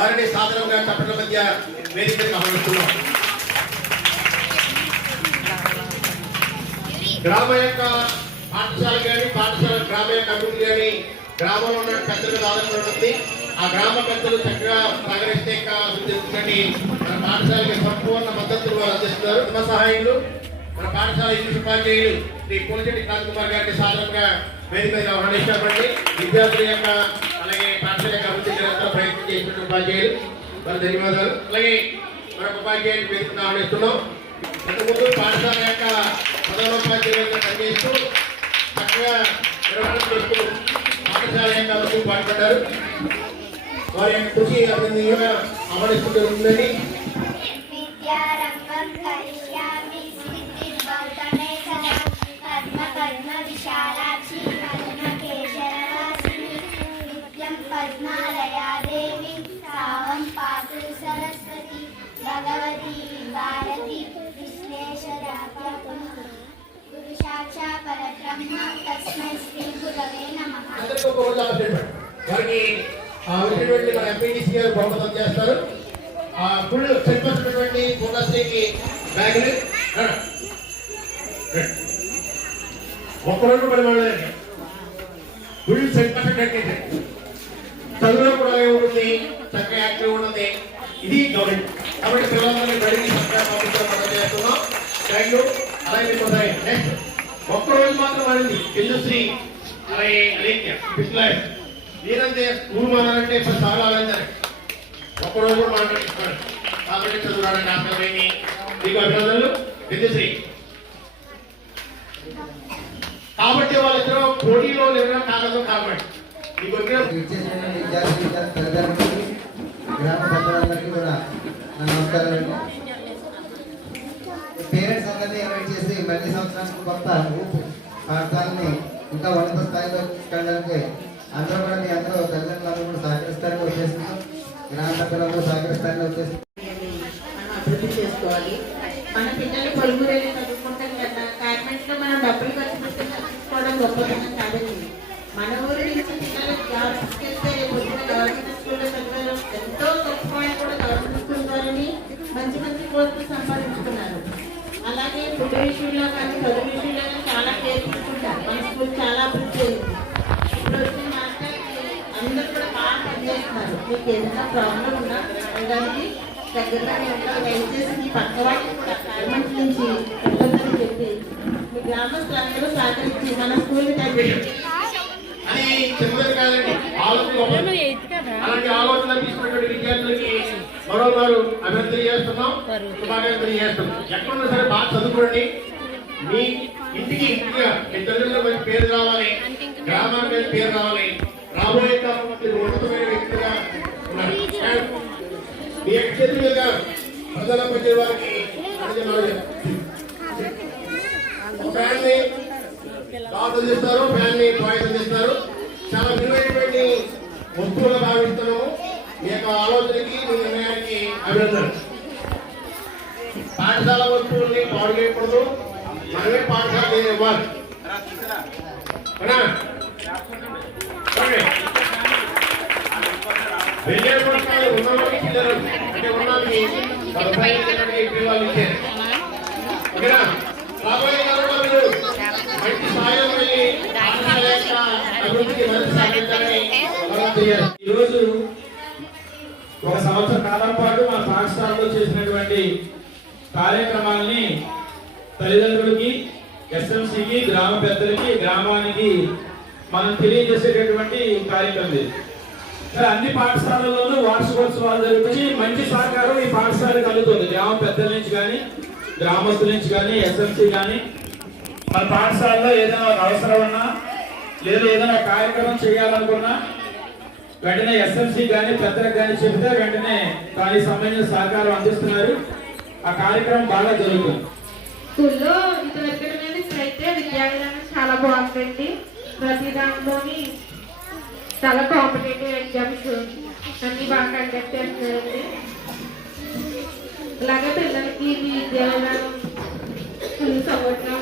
వారిని సాధారణంగా చప్పట్ల మధ్య వేదికను ఆహ్వానిస్తున్నాం. గ్రామ యొక్క పాఠశాల కానీ పాఠశాల గ్రామ యొక్క అభివృద్ధి కానీ గ్రామంలో ఉన్న పెద్దలకు ఆధారపడుతుంది. ఆ గ్రామ పెద్దలు చక్కగా సహకరిస్తే ఇంకా అభివృద్ధి చెందుతుందని మన పాఠశాలకి సంపూర్ణ మద్దతులు వారు అందిస్తున్నారు. తమ సహాయకులు మన పాఠశాల ఇంగ్లీష్ ఉపాధ్యాయులు శ్రీ పోలిచెట్టి కాంతి కుమార్ గారికి సాధారణంగా వేదిక మీద ఆహ్వానించామండి. విద్యార్థుల యొక్క అలాగే పాఠశాల యొక్క అభివృద్ధి నిరంతరం ప్రయత్నం చేసినటువంటి ఉపాధ్యాయులు వారి ధన్యవాదాలు. అలాగే మరొక ఉపాధ్యాయులు వేదికను ఆహ్వానిస్తున్నాం. అంతకుముందు పాఠశాల యొక్క ప్రధానోపాధ్యాయులుగా పనిచేస్తూ చక్కగా నిర్వహణ చేస్తూ పాఠశాల యొక్క అభివృద్ధికి పాల్పడ్డారు. వారి యొక్క కృషి అభినందనీయంగా ఆహ్వానిస్తుందని భగవతి భారతి విశ్లేషణ గురు సాక్షాత్ పరబ్రహ్మ తస్మై శ్రీ గురవే నమః. వారికి వచ్చినటువంటి మన ఎంపీటీసీ గారు బహుమతం చేస్తారు. ఆ ఫుల్ సెట్ వచ్చినటువంటి పూర్ణశ్రీకి బ్యాగులు ఒక్కరోజు పడి వాళ్ళండి. ఫుల్ సెట్ పర్సెంట్ చదువులో కూడా ఉంటుంది, చక్కగా యాక్టివ్ ఉంటుంది. ఇది గవర్నమెంట్ కాబట్టి పిల్లలందరినీ బడికి చక్కగా పంపించడం చేస్తున్నాం. Thank you. అలాగే నెక్స్ట్ ఒక్కరోజు మాత్రం వాడింది ఇండస్ట్రీ అలాగే అలేఖ్య బిస్లైఫ్ మీరంటే స్కూల్ మానాలంటే ఇప్పుడు చాలా ఆలోచన ఒక్కరోజు కూడా మాట్లాడుతున్నాడు కాబట్టి చదువురాడానికి ఆస్కారమైంది. మీకు అభినందనలు ఇండస్ట్రీ. కాబట్టి వాళ్ళిద్దరూ పోటీలో లేదా కాగలదు కాబట్టి మీకు గ్రామ పెద్దలందరికీ కూడా నమస్కారం అండి. పేరెంట్స్ అందరినీ ఇన్వైట్ చేసి మళ్ళీ సంవత్సరానికి కొత్త పాఠశాలని ఇంకా ఉన్నత స్థాయిలో తీసుకెళ్ళడానికి అందరూ కూడా మీ అందరూ తల్లిదండ్రులందరూ కూడా సహకరిస్తారని ఉద్దేశంతో గ్రామ పెద్దలందరూ సహకరిస్తారని ఉద్దేశం మనం అభివృద్ధి చేసుకోవాలి. మన పిల్లలు పొలుగురేళ్ళు చదువుకుంటాం కదా, గవర్నమెంట్లో మనం డబ్బులు ఖర్చు పెట్టి చదువుకోవడం గొప్పతనం కాదండి. మన ఊరి నుంచి పిల్లలు జాబ్స్ చేస్తే పొద్దున గవర్నమెంట్ స్కూల్లో చదివారు, ఎంతో తక్కువ కూడా గవర్నమెంట్ స్కూల్ ద్వారాని మంచి మంచి కోర్సులు సంపాదించుకున్నారు. అలాగే ఫుడ్ విషయంలో కానీ చదువు విషయంలో కానీ చాలా కేర్ తీసుకుంటారు. మన స్కూల్ చాలా అభివృద్ధి అయింది. ఇప్పుడు వచ్చిన మాస్టర్కి అందరూ కూడా బాగా పనిచేస్తున్నారు. మీకు ఏదైనా ప్రాబ్లం ఉన్నా దానికి దగ్గరగానే ఉంటారు. దయచేసి మీ పక్క వాళ్ళకి కూడా గవర్నమెంట్ నుంచి పెట్టొద్దని చెప్పి మీ గ్రామస్తులందరూ సహకరించి మన స్కూల్ని తగ్గించి అని చిన్నది కాదండి. అలాంటి ఆలోచన తీసుకున్నటువంటి విద్యార్థులకి మరోమారు అభివృద్ధి చేస్తున్నాం, శుభాకాంక్షలు చేస్తున్నాం. ఎక్కడున్నా సరే బాగా చదువుకోండి. మీ ఇంటికి ఇంటిగా మీ తల్లిదండ్రుల మంచి పేరు రావాలి, గ్రామానికి మంచి పేరు రావాలి. రాబోయే కాలంలో మీరు ఉన్నతమైన వ్యక్తిగా ఉన్నారు. మీ యొక్క చేతులుగా ప్రజల మధ్య వారికి ఫ్యాన్ని బాగా అందిస్తారు, ఫ్యాన్ని బాయ్స్ అందిస్తారు. చాలా విలువైనటువంటి వస్తువులు భావిస్తున్నాము. మీ యొక్క ఆలోచనకి మీ నిర్ణయానికి అభినందనలు. పాఠశాల వస్తువుల్ని పాడు చేయకూడదు, మనమే పాఠశాల ఇవ్వాలి. వెళ్ళే పుస్తకాలు ఉన్నవాళ్ళకి పిల్లలు అంటే ఉన్నది పిల్లలు ఇచ్చారు. ఓకేనా? రాబోయే కాలంలో మీరు మంచి స్థాయిలో వెళ్ళి పాఠశాల యొక్క అభివృద్ధికి మరింత సాధించాలని ఈరోజు ఒక సంవత్సర కాలం పాటు మన పాఠశాలలో చేసినటువంటి కార్యక్రమాలని తల్లిదండ్రులకి, ఎస్ఎంసీకి, గ్రామ పెద్దలకి, గ్రామానికి మనం తెలియజేసేటటువంటి కార్యక్రమం ఇది. మరి అన్ని పాఠశాలల్లోనూ వార్షికోత్సవాలు జరుగుతాయి. మంచి సహకారం ఈ పాఠశాల కలుగుతుంది. గ్రామ పెద్దల నుంచి కానీ, గ్రామస్తుల నుంచి కానీ, ఎస్ఎంసీ కానీ. మన పాఠశాలలో ఏదైనా ఒక అవసరం ఉన్నా లేదా ఏదైనా కార్యక్రమం చేయాలనుకున్నా వెంటనే ఎస్ఎంసీ కానీ పెద్దలకు కానీ చెబితే వెంటనే దానికి సంబంధించిన సహకారం అందిస్తున్నారు. ఆ కార్యక్రమం బాగా జరుగుతుంది. స్కూల్లో ఇంతవరకు అయితే విద్యా విధానం చాలా బాగుందండి. ప్రతి దాంట్లోని చాలా కాంపిటేటివ్ ఎగ్జామ్స్ అన్ని బాగా కండక్ట్ చేస్తున్నారండి. అలాగే పిల్లలకి విద్యా విధానం ఫుల్ సపోర్ట్గా